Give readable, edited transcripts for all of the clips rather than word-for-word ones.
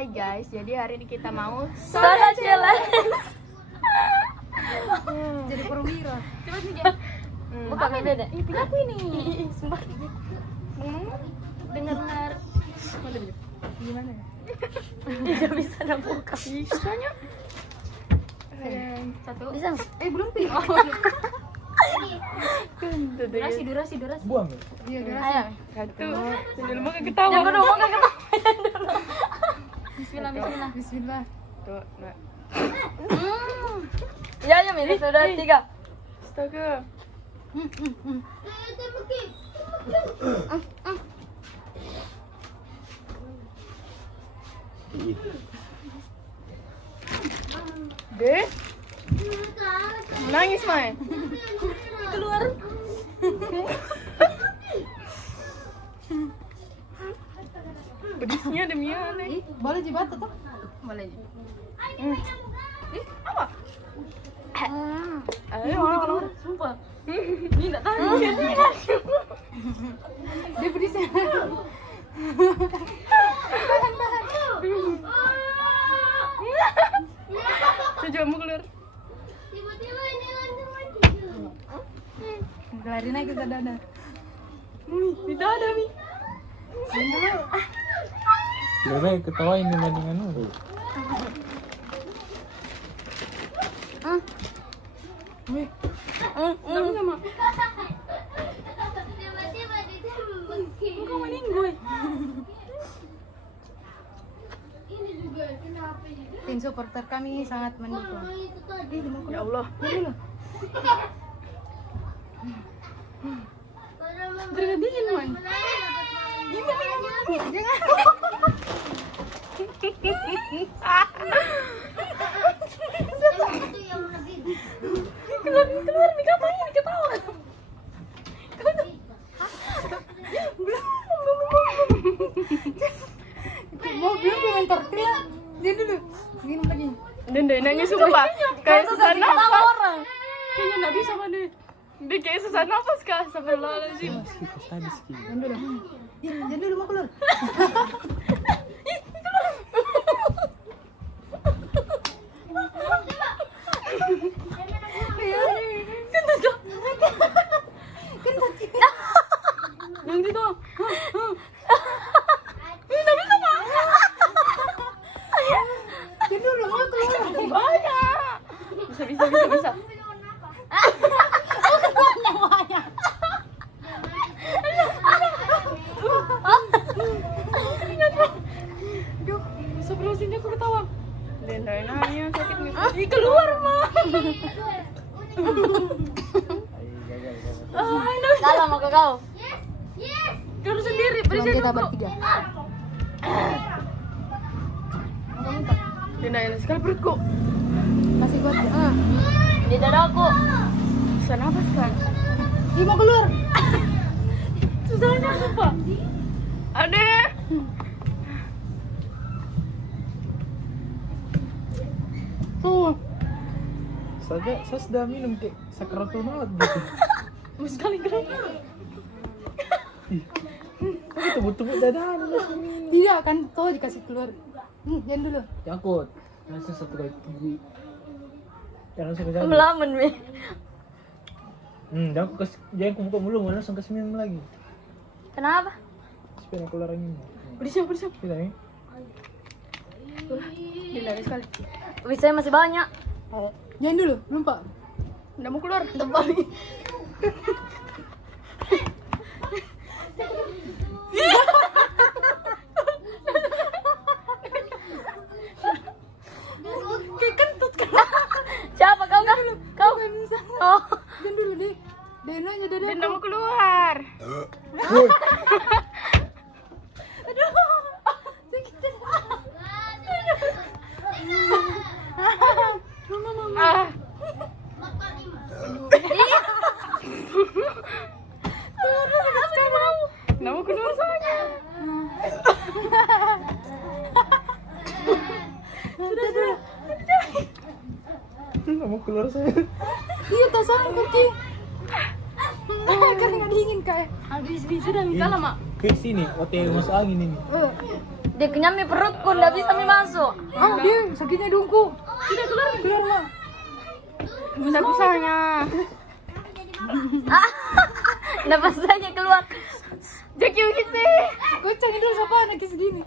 Hai guys, jadi hari ini kita mau Soda challenge. Jadi perwira. Coba sih Bukan beda. Ini aku ini. Sumpah. Dengar. Gimana ya? Tidak bisa buka. Bisanya. Satu. Bisa. Belum pi. Durasi. Buang ya? Iya, durasi. Ayo. Satu. Sambil mau ketawa. Yang kedua mau ketawa. Bismillah. Bismillah. Tuh, nah. Ya, milih sudah 3. Astaga. Deh. Nangis, Mai. Keluar. Pedisnya demi aneh. Boleh jibata tuh? Boleh. Apa? Ayo, Keluar. Sumpah. ini enggak tahu. Dia pedisnya. Coba mau keluar. Kelarin aja kita dada. Tidak ada, Mi. Lebih baik ketawain dibandingkan lu. Sama. Kok meninggoy? Tim supporter kami sangat mendukung. Ya Allah. Bergebikin, Man. Keluar, Mi, kamu ini ketawa. Mau belum pengen tortilla. Dia dulu. Minum lagi. Dan nanya sumpah. Kayak susah nafas. Orang. Kayaknya nggak bisa, Man. Dia kayak susah nafas, Kak. Astagfirullahaladzim. Masih sadis gitu. Jangan dulu mau keluar. Yang gitu. Jangan dulu mau keluar. Banyak. Bisa. Aduh, sebelumnya aku ketawa. Dan nanya sakit nih. Ih, keluar, Ma. Salah mau ke kau. Kau sendiri, Belum kita bertiga. Dan nanya sekali perutku. Masih kuat. Di dada aku. Susah nafas, kan? Dia mau keluar. Susahnya sumpah. Adek. Tuh. Saya sudah minum kayak sakaratul maut gitu. Mau sekali gerak. Ih, kok tebut-tebut dadahan langsung minum. Tidak kan kau dikasih keluar. Jangan dulu. Cakut. Langsung satu kali gigi. Jangan langsung ke jalan. Melamun, Mi. Jangan aku buka mulu, langsung kasih minum lagi. Kenapa? Supaya aku larang minum. Berisik. Kita nih. Dia nangis sekali. Bisa masih banyak. Jangan dulu, belum Pak. Nggak mau keluar. Kayak kentut kan. Siapa kau? Kau. Oh. Jangan dulu deh. Denanya dada. Dia nggak mau keluar. Ah. Nggak mau keluar soalnya. Sudah. Nggak mau keluar saya. Iya, tak salah kucing. Kan nggak dingin kayak. Habis sudah minta lama. Ke sini, oke masuk angin ini. Dia kenyang mi perutku, nggak bisa mi masuk. Ah, dia sakitnya dongku. Sudah keluar. Keluar lah. Bisa-bisanya. Nggak pasanya keluar. Jaki gitu. Kocang dulu siapa anak segini.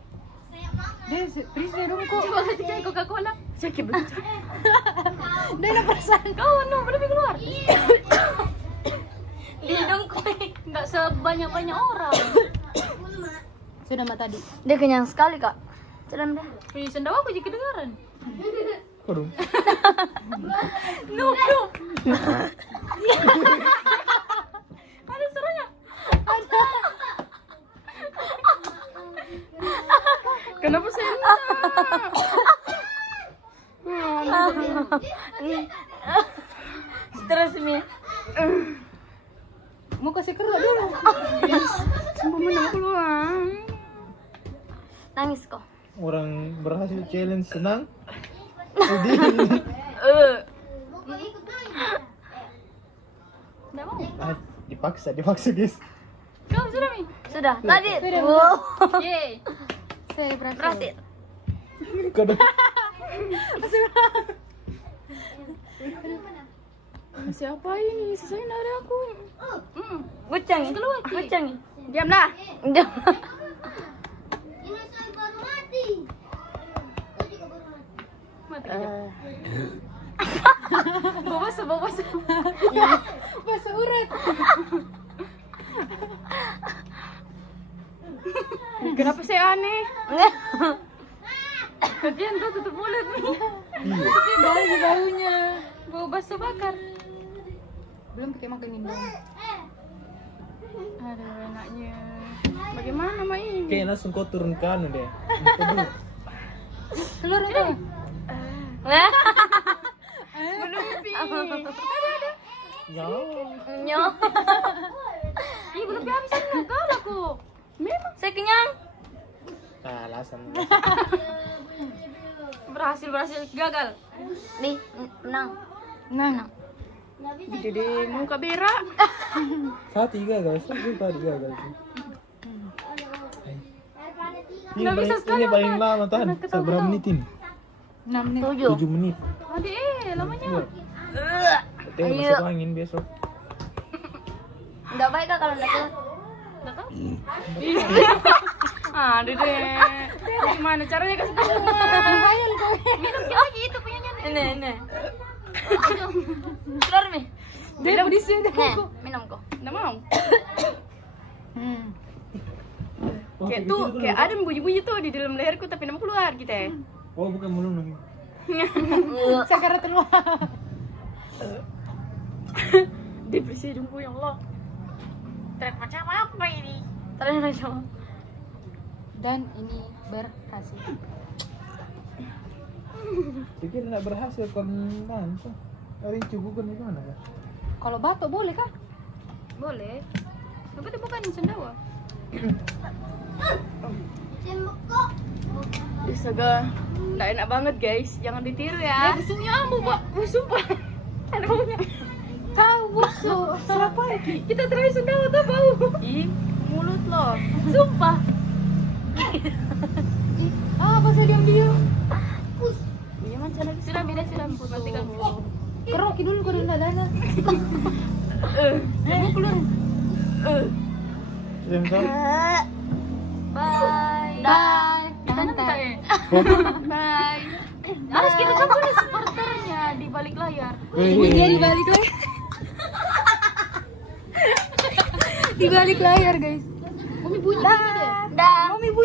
Dia perisnya dongku. Coba kasih kayak Coca-Cola. Jaki begitu. Dia ada perasaan. Kau berarti keluar. Di hidungku nggak sebanyak-banyak orang. Sudah mah tadi. Dia kenyang sekali kak. Sedang dah. Wih, sendawa aku jadi kedengaran. Kodong. No. Ada suaranya. Kenapa saya Stres mi. Mau kasih keruak dulu. Sumpah menang keluar. Nangis kok. Orang berhasil challenge senang. Sedih. Nggak mau. Ah, dipaksa guys. Kau sudah Mi? Sudah. Tadi. Sudah. Wow. Yeay. Saya berhasil. Berhasil. Kodong. Siapa ini? Sisain dari aku. Gucangi. Keluar, Ki. Gucangi. Diam dah. Mati aja. Bawa basuh. Bahasa urat. Kenapa saya aneh? Kalian tuh tutup mulut nih. Bau baunya. Bau bakso bakar. Belum pakai makan indang. Aduh, enaknya. Bagaimana Ma ini? Kayak langsung kau turun ke anu deh. Keluar itu. Belum Pi. Ya. Nyo. Ih, belum habisan kau aku. Memang Saya kenyang. Ah, alasan. berhasil gagal. Nih, menang. Nah, Jadi muka berak. Satu gagal, satu tadi gagal. Nggak bisa Ini paling lama tahan. Seberapa menit ini? 6 menit. 7 menit. Adik, lamanya. Kita masuk angin besok. Nggak baik kak kalau nggak keluar. Nggak tahu. Aduh deh. Gimana caranya kasih tahu? Minum lagi itu punyanya. Ini. Keluar mi. Dia di sini. Nih, minum kok. Nggak mau. Oh, Kayak ada bunyi-bunyi tuh di dalam leherku tapi nggak mau keluar gitu ya. Oh, bukan melunung. Sakarat keluar. Depresi hidungku ya Allah. Trek macam apa ini? Ternyata Dan ini berhasil. Pikir nggak berhasil kan mana? Hari bukan di mana ya? Kalau batuk boleh kah? Boleh. Tapi itu bukan sendawa. Astaga, nggak enak banget guys. Jangan ditiru ya. Busuknya ambu pak. Sumpah. Ada baunya. Tahu busuk. Siapa lagi? Kita terakhir sendawa tuh bau. Ih, mulut loh. Sumpah. Apa saya diam-diam? Iya macam lagi. Sudah beda sudah. Nanti kamu. Keroki dulu kau dana. Mau keluar. Sensor. Bye. Bye. Kita Mantap. minta ya. Bye. Harus kita campur supporternya di balik layar. Dia di balik layar. Di balik layar, guys. Umi bunyi deh. Dah.